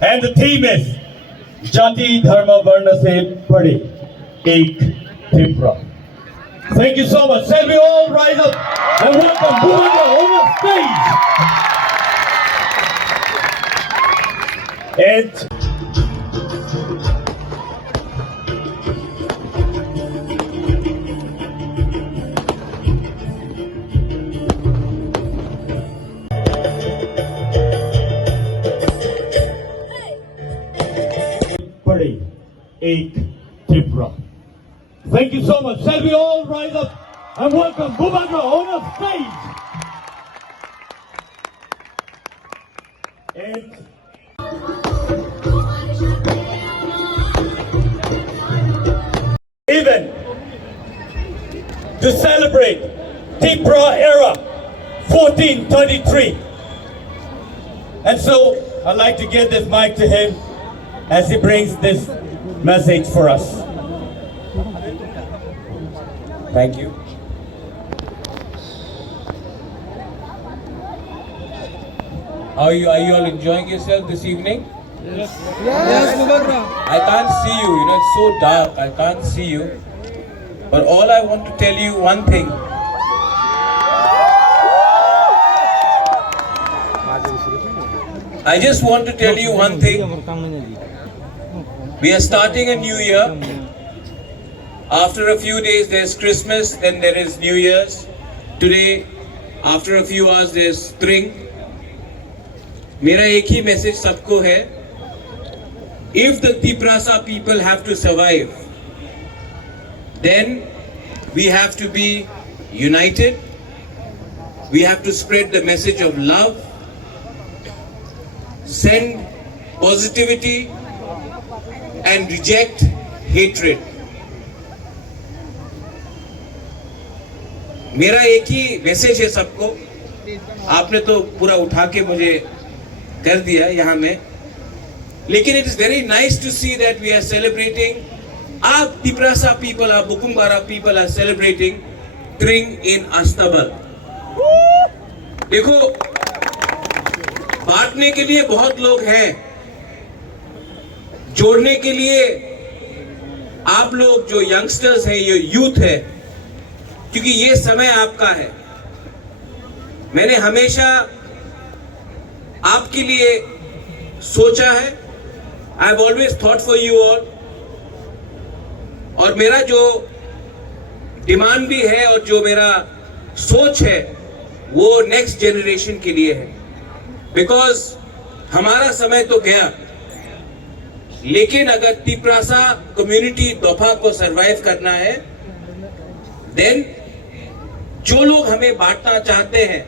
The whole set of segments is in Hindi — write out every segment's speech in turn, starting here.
And the theme is Jati Dharma Varna Se Pade Ek Tripura. Thank you so much. Shall we all rise up and welcome Bhuvendra on the stage? And Pade Ek Tripura. Thank you so much. Shall we all rise up and welcome Bhuvendra on the stage? And even to celebrate Tripura era 1433. And so I'd like to give this mic to him as he brings this message for us. Thank you. Are you all enjoying yourself this evening? Yes, Bhuvendra. I can't see you, it's so dark, I can't see you. But all I want to tell you one thing. I just want to tell you one thing. We are starting a new year. After a few days there's Christmas, then there is New Year's. Today, after a few hours there's spring. मेरा एक ही मैसेज सबको है. If the Tiprasa people have to survive, then we have to be united. We have to spread the message of love, send positivity and reject hatred. मेरा एक ही मैसेज है सबको. आपने तो पूरा उठा के मुझे कर दिया यहाँ में, लेकिन it is very nice to see that we are celebrating. Our Tiprasa people, our Bukumbara people are celebrating Tring in Astabal. देखो, बांटने के लिए बहुत लोग हैं, जोड़ने के लिए आप लोग जो यंगस्टर्स हैं, ये यूथ है, क्योंकि ये समय आपका है. मैंने हमेशा आपके लिए सोचा है. I have always thought for you all. और मेरा जो डिमांड भी है और जो मेरा सोच है वो नेक्स्ट जनरेशन के लिए है. बिकॉज हमारा समय तो गया, लेकिन अगर तिप्रासा कम्युनिटी दोफा को सरवाइव करना है, देन जो लोग हमें बांटना चाहते हैं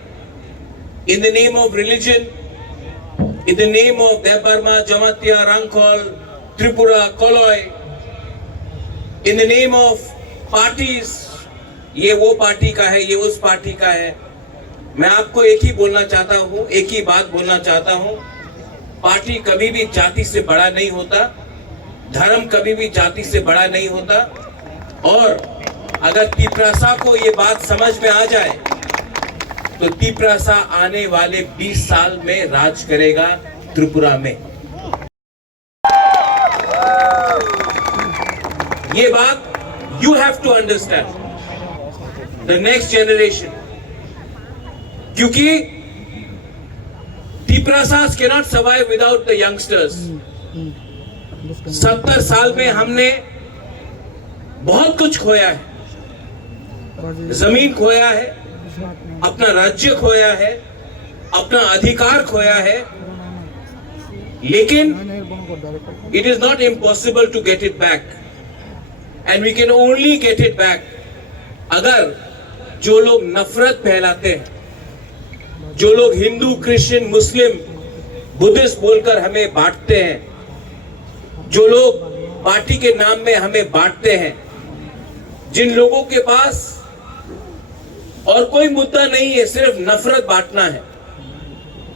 in the name of religion, in the name of Debarma, Jamatia, Rangkhol, Tripura, Koloi, in the name of parties, ये वो पार्टी का है, ये उस पार्टी का है. मैं आपको एक ही बोलना चाहता हूँ, एक ही बात बोलना चाहता हूँ. पार्टी कभी भी जाति से बड़ा नहीं होता, धर्म कभी भी जाति से बड़ा नहीं होता. और अगर तिप्रासा को ये बात समझ में आ जाए तो तिप्रासा आने वाले 20 साल में राज करेगा त्रिपुरा में. ये बात you have to understand, the next generation, क्योंकि तिप्रासास cannot survive without the youngsters. 70 साल में हमने बहुत कुछ खोया है. जमीन खोया है, अपना राज्य खोया है, अपना अधिकार खोया है, लेकिन it is not impossible to get it back, and we can only get it back अगर जो लोग नफरत फैलाते हैं, जो लोग हिंदू, क्रिश्चियन, मुस्लिम, बुद्धिस्ट बोलकर हमें बांटते हैं, जो लोग पार्टी के नाम में हमें बांटते हैं, जिन लोगों के पास और कोई मुद्दा नहीं है, सिर्फ नफरत बांटना है.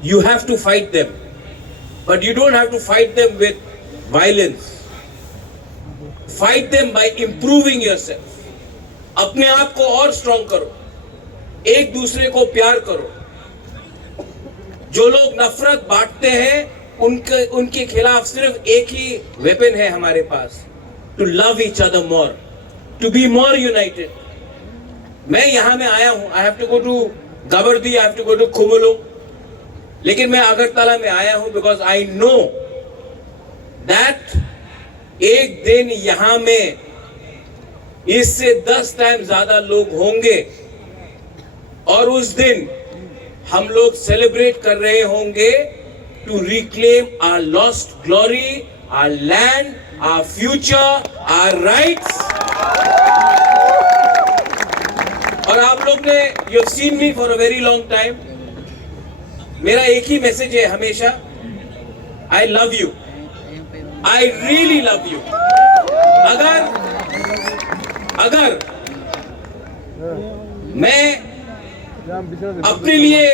You have to fight them, but you don't have to fight them with violence. Fight them by improving yourself. अपने आप को और स्ट्रॉन्ग करो, एक दूसरे को प्यार करो. जो लोग नफरत बांटते हैं उनके खिलाफ सिर्फ एक ही वेपन है हमारे पास, to love each other more, to be more united. मैं यहां में आया हूं, I have to go to Gabardi, I have to go to Khumlung, लेकिन मैं अगरतला में आया हूं बिकॉज आई नो दैट एक दिन यहां में इससे 10 टाइम ज्यादा लोग होंगे और उस दिन हम लोग सेलिब्रेट कर रहे होंगे to reclaim our lost glory, our land, our future, our rights. और आप लोग ने, you have seen me for a very long time, मेरा एक ही मैसेज है हमेशा, I love you, I really love you. अगर मैं अपने लिए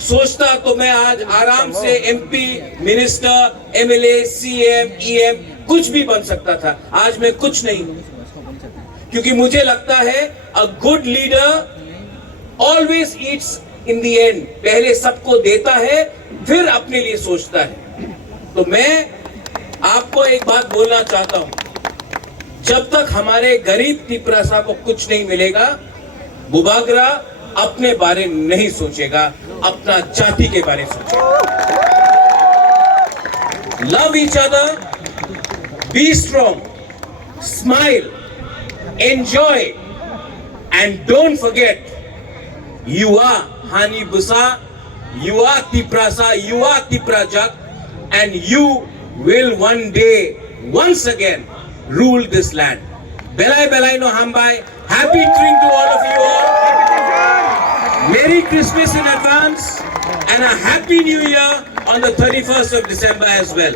सोचता तो मैं आज आराम से MP, minister, MLA, CM, EM कुछ भी बन सकता था। आज मैं कुछ नहीं, क्योंकि मुझे लगता है a good leader always Yeats in the end, पहले सबको देता है फिर अपने लिए सोचता है। तो मैं आपको एक बात बोलना चाहता हूं, जब तक हमारे गरीब तिपरासा को कुछ नहीं मिलेगा, बुबागरा अपने बारे नहीं सोचेगा, अपना जाति के बारे में सोचेगा। Love each other, be strong, smile, enjoy and don't forget you are Hani Busa, you are Tiprasa, you are Tiprajak, and you will one day once again rule this land. Belai Belai no Hambai, happy Tring to all of you all. Merry Christmas in advance and a Happy New Year on the 31st of December as well.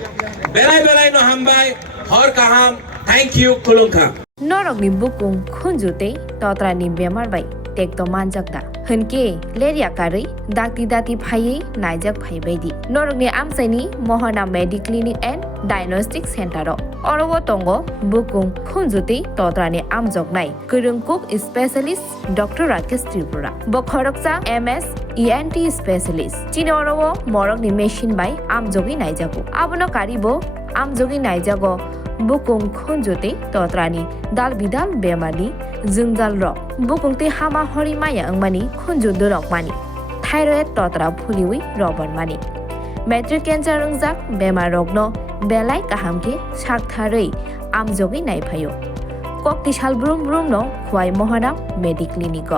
Belai Belai no Hambai, Hor Kaham, thank you, Kulungka. Norok ni bukung khunjute totra ni bemar bai tek to manjakda hönke leria kari dati phaiye naijak phai baidi norok ni amsaini mohana medic clinic and diagnostic center ro orowo tongo bukung khunjute totra ni amjok nai kurungkuk specialist Dr. Rakesh Tripura bokhoroksa MS ENT specialist chini orowo morok ni machine bai amjogi naijago abono karibo amjogi naijago bukung khunjute totrani dal bidal bemani jungjal rok bukungte hama hori maya angmani khunjudu rok mani thyroid totra phuliwi roban mani matric cancer ungjak bemar rokno belai kahamke saktharei amjogi naiphayo kokti sal brum brum no khwai mohana medic clinic